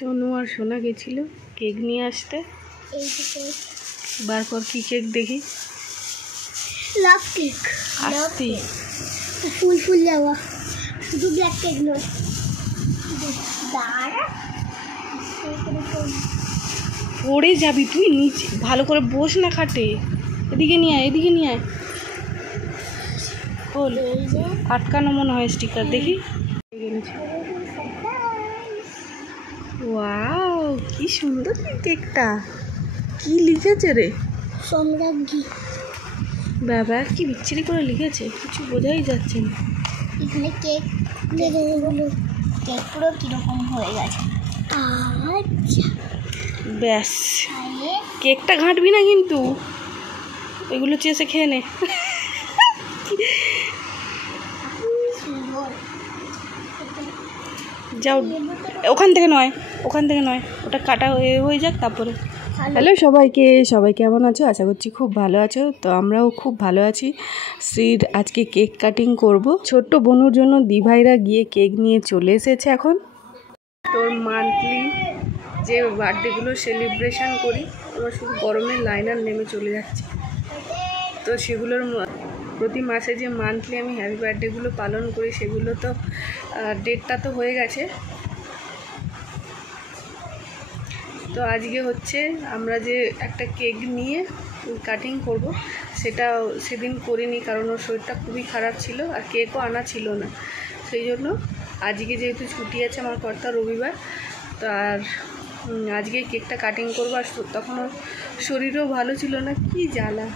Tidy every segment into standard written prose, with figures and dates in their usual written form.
সোনু আর সোনা গেছিল কেক নিয়ে আসতে। বার কর কি কেক দেখি। লাভ কেক, আস্তি ফুল ফুল দেওয়া, শুধু ব্ল্যাক কেক নয়। পড়ে যাবি তুই নিচে, ভালো করে বস না খাটে। এদিকে নিয়ে আয়, এদিকে নিয়ে আয়। বল, আটকানো মনে হয় স্টিকার, দেখি। ওয়াও, কি সুন্দর কেকটা। কি লিখেছে রে? সম্রাজ্ঞী। বাবা কি বিচ্ছিরি করে লিখেছে, কিছু বোঝাই যাচ্ছে না। এখানে কেক কেক পুরো কিরকম হয়ে গেছে। আচ্ছা ব্যাস, কেকটা ঘাঁটবি না কিন্তু, এগুলো চেষে খেয়ে নে। যাও, ওখান থেকে নয়, ওখান থেকে নয়, ওটা কাটা হয়ে যাক তারপরে। হ্যালো সবাইকে, সবাই কেমন আছো? আশা করছি খুব ভালো আছো। তো আমরাও খুব ভালো আছি। শ্রীর আজকে কেক কাটিং করব। ছোট্ট বোনুর জন্য দিভাইরা গিয়ে কেক নিয়ে চলে এসেছে এখন। তোর মান্থলি যে বার্থডেগুলো সেলিব্রেশন করি, আমার শুধু গরমের লাইনার নেমে চলে যাচ্ছে। তো সেগুলোর প্রতি মাসে যে মান্থলি আমি হ্যাপি বার্থডেগুলো পালন করি, সেগুলো তো ডেটটা তো হয়ে গেছে। তো আজকে হচ্ছে আমরা যে একটা কেক নিয়ে কাটিং করব, সেটা সেদিন করিনি, কারণ ওর শরীরটা খুবই খারাপ ছিল আর কেকও আনা ছিল না। সেই জন্য আজকে যেহেতু ছুটি আছে আমার কর্তা, রবিবার, তো আর আজকে কেকটা কাটিং করবো। আর তখন ওর শরীরও ভালো ছিল না, কি জ্বালা।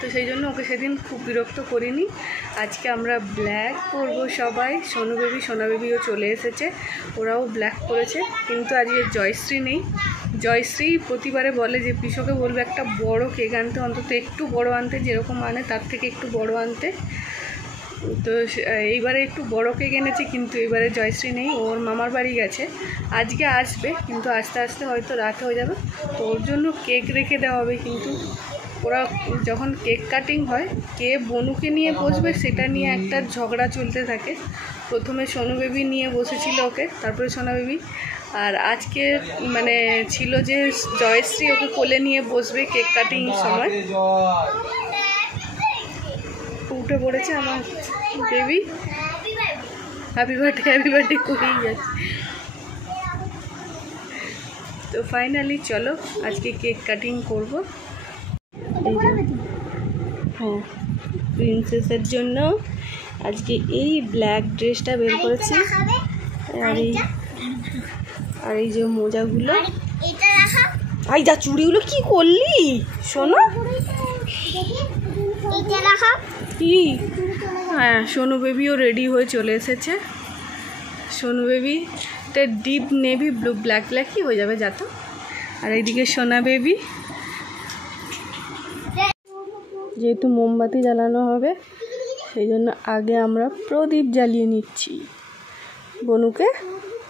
তো সেই জন্য ওকে সেদিন খুব বিরক্ত করিনি। আজকে আমরা ব্ল্যাক করবো সবাই। সোনু বেবি, সোনা বেবিও চলে এসেছে, ওরাও ব্ল্যাক করেছে। কিন্তু আজকে জয়শ্রী নেই। জয়শ্রী প্রতিবারে বলে যে পিসোকে বলবে একটা বড় কেক আনতে, অন্তত একটু বড় আনতে, যেরকম আনে তার থেকে একটু বড় আনতে। তো এইবারে একটু বড় কেক এনেছে, কিন্তু এবারে জয়শ্রী নেই, ওর মামার বাড়ি গেছে। আজকে আসবে, কিন্তু আস্তে আস্তে হয়তো রাত হয়ে যাবে। তো ওর জন্য কেক রেখে দেওয়া হবে। কিন্তু ওরা যখন কেক কাটিং হয়, কে বনুকে নিয়ে বসবে সেটা নিয়ে একটা ঝগড়া চলতে থাকে। প্রথমে সোনু বেবি নিয়ে বসেছিল ওকে, তারপরে সোনা বেবি। আর আজকে মানে ছিল যে জয়শ্রী ওকে কোলে নিয়ে বসবে কেক কাটিং সময়। উঠে পড়েছে আমার baby, happy birthday happy birthday করেই যাচ্ছে। তো ফাইনালি চলো আজকে কেক কাটিং করবো। হ্যাঁ, প্রিন্সেসের জন্য আজকে এই ব্ল্যাক ড্রেসটা বের করেছি। আর এই যে মোজাগুলো, আই যা চুড়িগুলো কি করলি শোনো। কি? হ্যাঁ, সোনু বেবিও রেডি হয়ে চলে এসেছে। সোনু বেবি তে ডিপ নেভি ব্লু ব্ল্যাক ব্ল্যাকই হয়ে যাবে যা তো। আর এইদিকে সোনা বেবি, যেহেতু মোমবাতি জ্বালানো হবে সেই জন্য আগে আমরা প্রদীপ জ্বালিয়ে নিচ্ছি। বনুকে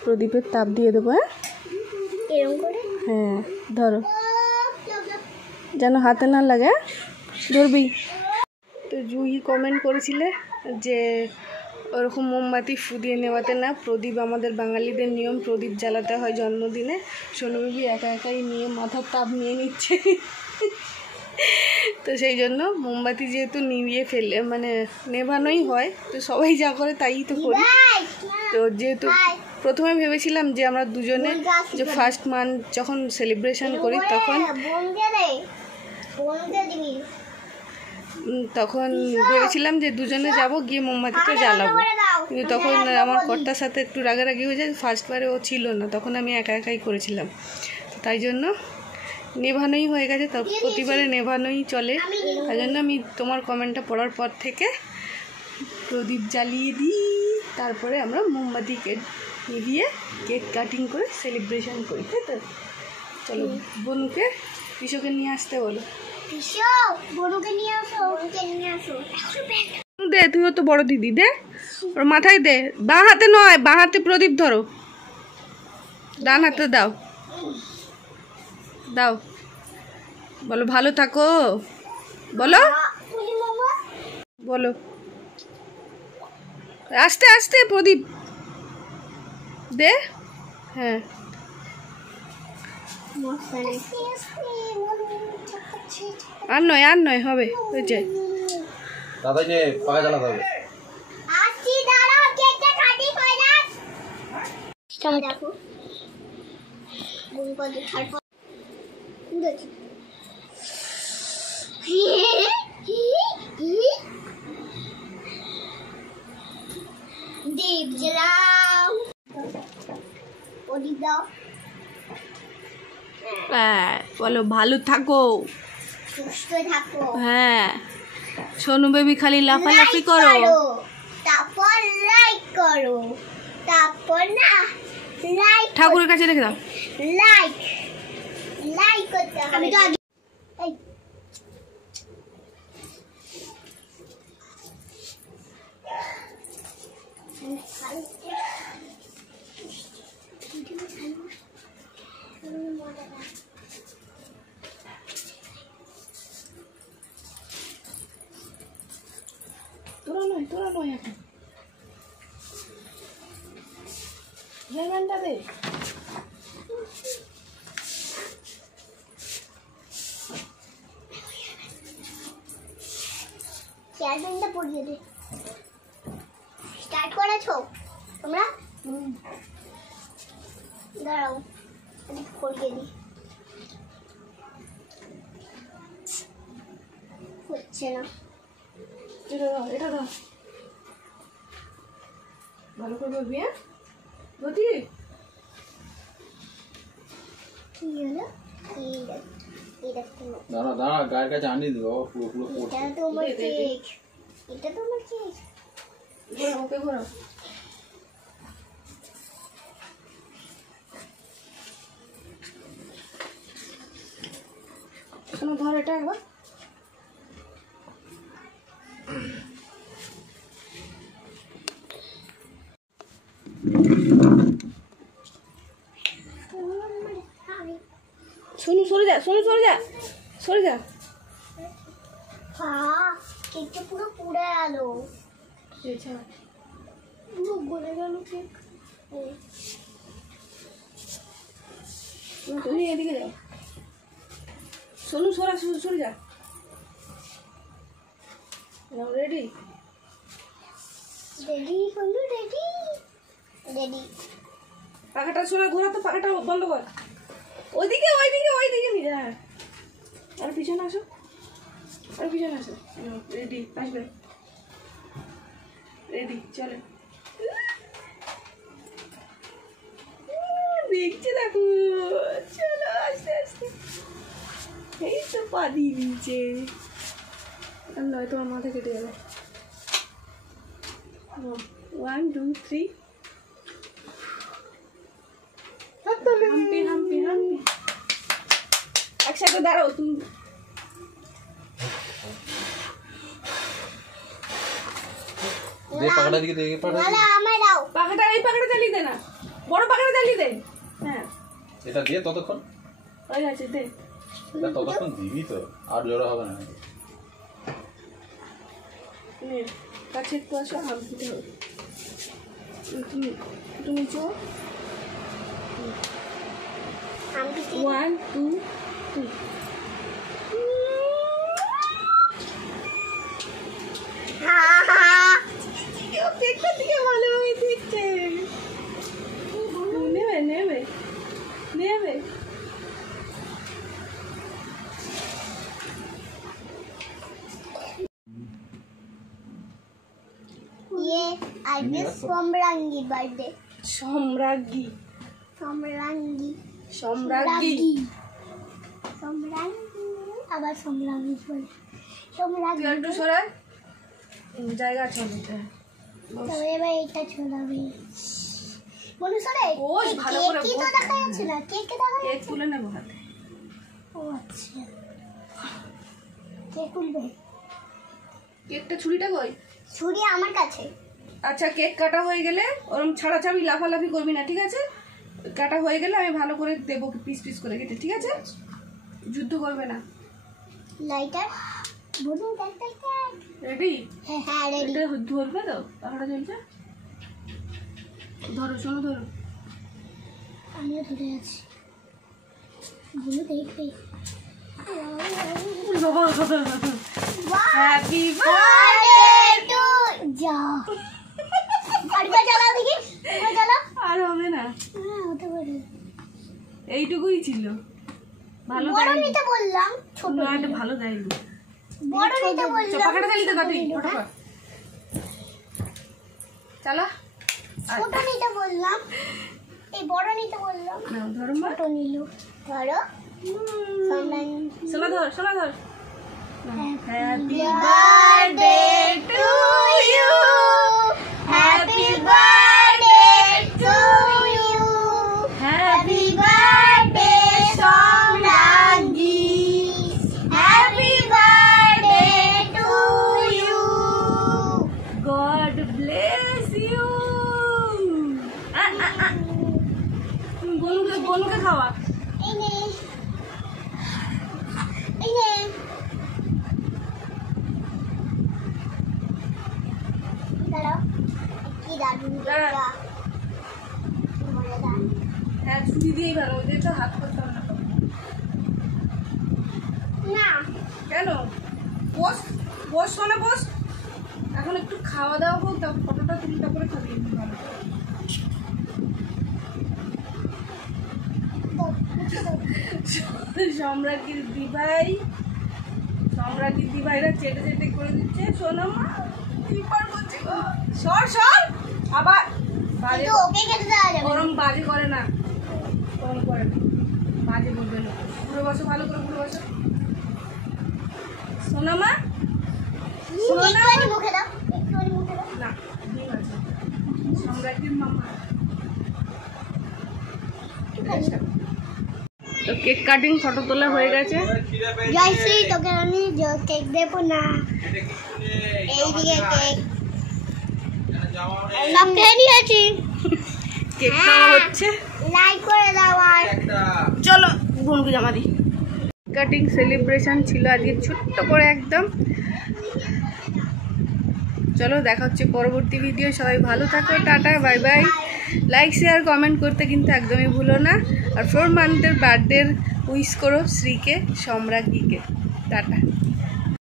প্রদীপের তাপ দিয়ে দেবো। হ্যাঁ ধরো, যেন হাতে না লাগে, ধরবি। তো জুহি কমেন্ট করেছিলে যে ওরকম মোমবাতি ফুদিয়ে নেওয়াতে না, প্রদীপ আমাদের বাঙালিদের নিয়ম, প্রদীপ জ্বালাতে হয় জন্মদিনে। সোনু বেবি একা একাই নিয়ে মাথার তাপ নিয়ে নিচ্ছে। তো সেই জন্য মোমবাতি যেহেতু নিভিয়ে ফেলে মানে নেভানোই হয়, তো সবাই যা করে তাই তো করি। তো যেহেতু প্রথমে ভেবেছিলাম যে আমরা দুজনে যে ফার্স্ট মান্থ যখন সেলিব্রেশন করি তখন ভেবেছিলাম যে দুজনে যাব, গিয়ে মোমবাতিটা জ্বালাবো। কিন্তু তখন আমার কর্তার সাথে একটু রাগারাগি হয়ে যায়, ফার্স্টবারে ও ছিল না, তখন আমি একা একাই করেছিলাম। তাই জন্য নেভানোই হয়ে গেছে, তো প্রতিবারে নেভানোই চলে। তাই জন্য আমি তোমার কমেন্টটা পড়ার পর থেকে প্রদীপ জ্বালিয়ে দিই, তারপরে আমরা মোমবাতি নিভিয়ে কেক কাটিং করে সেলিব্রেশন করি, তাই তো? চলো বনুকে পিসোকে নিয়ে আসতে বলো। দে, তুইও তো বড় দিদি, দে ওর মাথায় দে। বাঁ হাতে নয়, বাঁ হাতে প্রদীপ ধরো, ডান হাতে দাও। দাও, বলো ভালো থাকো, বলো বলো আস্তে আস্তে প্রদীপ দে। হ্যাঁ আর নয় হবে ওই যে দাদাই নে পাকা চালাতে হবে। দেখো দীপ জ্বালাও প্রদীপ দাও। বলো ভালো থাকো, সুস্থ থাকো। হ্যাঁ সোনু বেবি খালি লাফালাফি করো, তারপর লাইক করো, তারপর না লাইক ঠাকুরের কাছে রেখে দাও। লাইক লাইক করতে হবে। আমি তো আগে এই তোরা নয় এখন দে চেয়ারটা পড়িয়ে দে। স্টার্ট করেছো তোমরা? দাঁড়াও পড়িয়ে দিই। হচ্ছে না। এটা দাও ভালো করে বলবি। হ্যাঁ বলছি কি হলো? দাঁড়া দাঁড়া গায়ের কাছে আনিয়ে দেবো পুরো পুরো এটা তোমার কেক, এটা তোমার কেক। ওকে ঘোরাও। ধর এটা একবার সোনু সরে যা, সরে যা। কেকটা পুরো পুড়ে গেল, পুরো গলে গেল কেক। তুমি এদিকে যাও, সোনু সরে যা। Ready ready Sonu ready ready. পাখাটা সোনা ঘোরা তো, পাখাটা বন্ধ কর। ওইদিকে নিয়ে যা। আর পিছনে আসো, রেডি আসবে, রেডি চলে। দেখছে দেখো, চলো আস্তে আস্তে। এই তো পা দিয়ে দিচ্ছে, নয় তোমার মাথা কেটে যাবে। 1 2 3 হাম্পি একসাথে দাঁড়াও তুমি। দে পাকাটা দিকে দে না আমায় দাও। পাখাটা এই পাখাটা চালিয়ে দে না, বড় পাখাটা চালিয়ে দে। হ্যাঁ এটা দিয়ে ততক্ষণ, হয়ে গেছে দে। এটা ততক্ষণ দিবি তো, আর জোড়া হবে না। নে কাছে একটু আসো, হাত দিতে হবে। তুমি চো 1 2 3 দেখতে দিকে ভালো হয়ে দিচ্ছে। নেবে ये आज सोमरंगी बर्थडे। সম্রাজ্ঞী আবার সোমরাঙ্গি বলে। তুই একটু সরে জায়গা আছে অনেকটা। তো এবার এটা ছড়াবে মনে সরে। বস ভালো করে কি তো দেখা যাচ্ছে না, কেক দেখা যাচ্ছে। কেক তুলে নেবো হাতে। ও আচ্ছা কেক তুলবে। কেকটা ছুরিটা কই? ছুরি আমার কাছে। আচ্ছা কেক কাটা হয়ে গেলে ওরকম ছাড়াছাড়ি লাফালাফি করবি না, ঠিক আছে? কাটা হয়ে গেলে আমি ভালো করে দেবো পিস পিস করে কেটে, ঠিক আছে? যুদ্ধ করবে না। লাইটার বলুন রেডি? হ্যাঁ রেডি। এটা ধরবে তো, পাখাটা চলছে। ধরো, শোনো ধরো। আমিও ধরে আছি বলু দেখবে হ্যাপি যা আরেকবার চালাও দেখি চালাও আর হবে না, হ্যাঁ হতে পারে এইটুকুই ছিল। ভালো বড় নিতে বললাম ছোট না, এটা ভালো দেয়নি। বড় নিতে বললাম চপাকাটা চালিয়ে তো কাটি ফটাফট চালা। ছোট নিতে বললাম এই বড় নিতে বললাম না ধরো মা, ছোট নিল ধরো সম্মান সোনা ধর, সোনা ধর। Happy birthday to you happy birthday to you happy birthday সম্রাজ্ঞী happy birthday to you God bless you. বনুকে বনুকে খাওয়া। এই নে এই নে দাঁড়াও কি দাদু দাঁড়া। হ্যাঁ ছুটি দিয়েই ভালো, ওদের তো হাত করতে হবে না। না কেন? বস বস সোনা বস, এখন একটু খাওয়া দাওয়া হোক, তারপর ফটোটা তুলি, তারপরে খাবি। ভালো সম্রাজ্ঞীর দিভাই, সম্রাজ্ঞীর দিভাইরা চেটে চেটে করে দিচ্ছে। সোনা মা কি পার করছে গো, সর সর। আবার বাজে ওকে খেতে দেওয়া যাবে গরম বাজে করে না, গরম করে না, বাজে বলবে না। ঘুরে বসো, ভালো করে ঘুরে বসো। সোনা মা একটুখানি মুখে দাও একটুখানি মুখে দাও না, ডিম আছে সম্রাজ্ঞীর মামা। তো কেক কাটিং ফটো তোলা হয়ে গেছে। জয়শ্রী তোকে আমি কেক দেবো না এইদিকে কেক সব খেয়ে নিয়েছি কেক খাওয়া হচ্ছে, লাইক করে দাও আর চলো বোনকে জামা দিই। কাটিং সেলিব্রেশন ছিল আজকে ছোট্ট করে একদম। চলো দেখা হচ্ছে পরবর্তী ভিডিও। সবাই ভালো থাকো, tata bye bye. Like share comment করতে কিন্তু একদমই ভুলো না। আর 4 মান্থের বার্থডের উইশ করো শ্রীকে, সম্রাজ্ঞীকে। টাটা।